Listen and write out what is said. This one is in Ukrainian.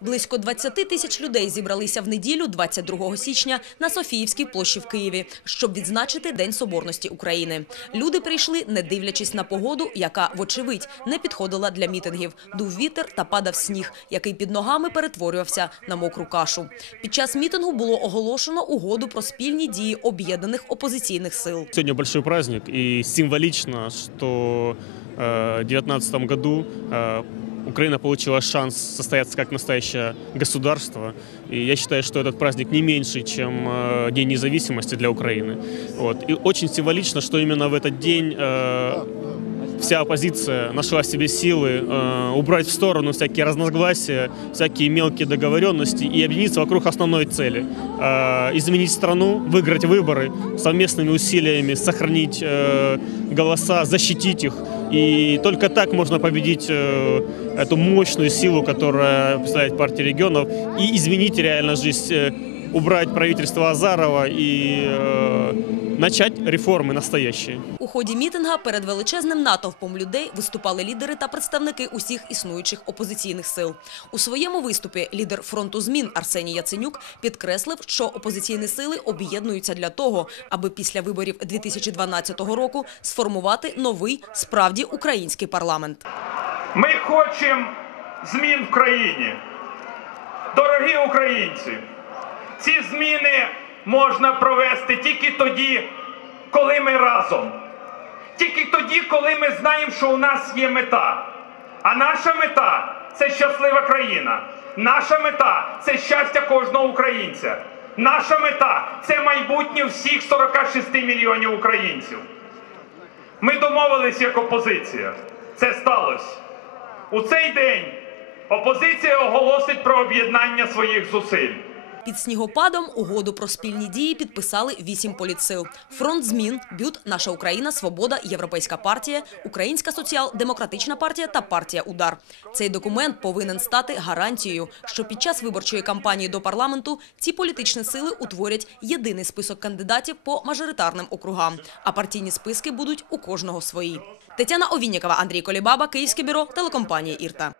Близько 20 тисяч людей зібралися в неділю 22 січня на Софіївській площі в Києві, щоб відзначити День Соборності України. Люди прийшли, не дивлячись на погоду, яка, вочевидь, не підходила для мітингів. Дув вітер та падав сніг, який під ногами перетворювався на мокру кашу. Під час мітингу було оголошено угоду про спільні дії об'єднаних опозиційних сил. Сегодня большой праздник, и символично, что э, в 2019 году э, Украина получила шанс состояться как настоящее государство. И я считаю, что этот праздник не меньше, чем э, День независимости для Украины. Вот. И очень символично, что именно в этот день э, вся оппозиция нашла себе силы э, убрать в сторону всякие разногласия, всякие мелкие договоренности и объединиться вокруг основной цели э, изменить страну, выиграть выборы, совместными усилиями сохранить э, голоса, защитить их. И только так можно победить э, эту мощную силу, которая представляет партия регионов, и изменить реально жизнь, э, убрать правительство Азарова и э, начать реформы настоящие. У ході мітинга перед величезним натовпом людей виступали лідери та представники усіх існуючих опозиційних сил. У своєму виступі лідер фронту змін Арсеній Яценюк підкреслив, що опозиційні сили об'єднуються для того, аби після виборів 2012 року сформувати новий справді український парламент. Ми хочемо змін в країні. Дорогі українці, ці зміни можна провести тільки тоді, коли ми разом. Тільки тоді, коли ми знаємо, що у нас є мета. А наша мета це щаслива країна. Наша мета це щастя кожного українця. Наша мета це майбутнє всіх 46 мільйонів українців. Ми домовились як опозиція. Це сталося. У цей день опозиція оголосить про об'єднання своїх зусиль. Під снігопадом угоду про спільні дії підписали вісім політсил. Фронт змін, БЮТ, Наша Україна, Свобода, Європейська партія, Українська соціал-демократична партія та партія Удар. Цей документ повинен стати гарантією, що під час виборчої кампанії до парламенту ці політичні сили утворять єдиний список кандидатів по мажоритарним округам, а партійні списки будуть у кожного свої. Тетяна Овіннікова, Андрій Колібаба, Київське бюро телекомпанії Ірта.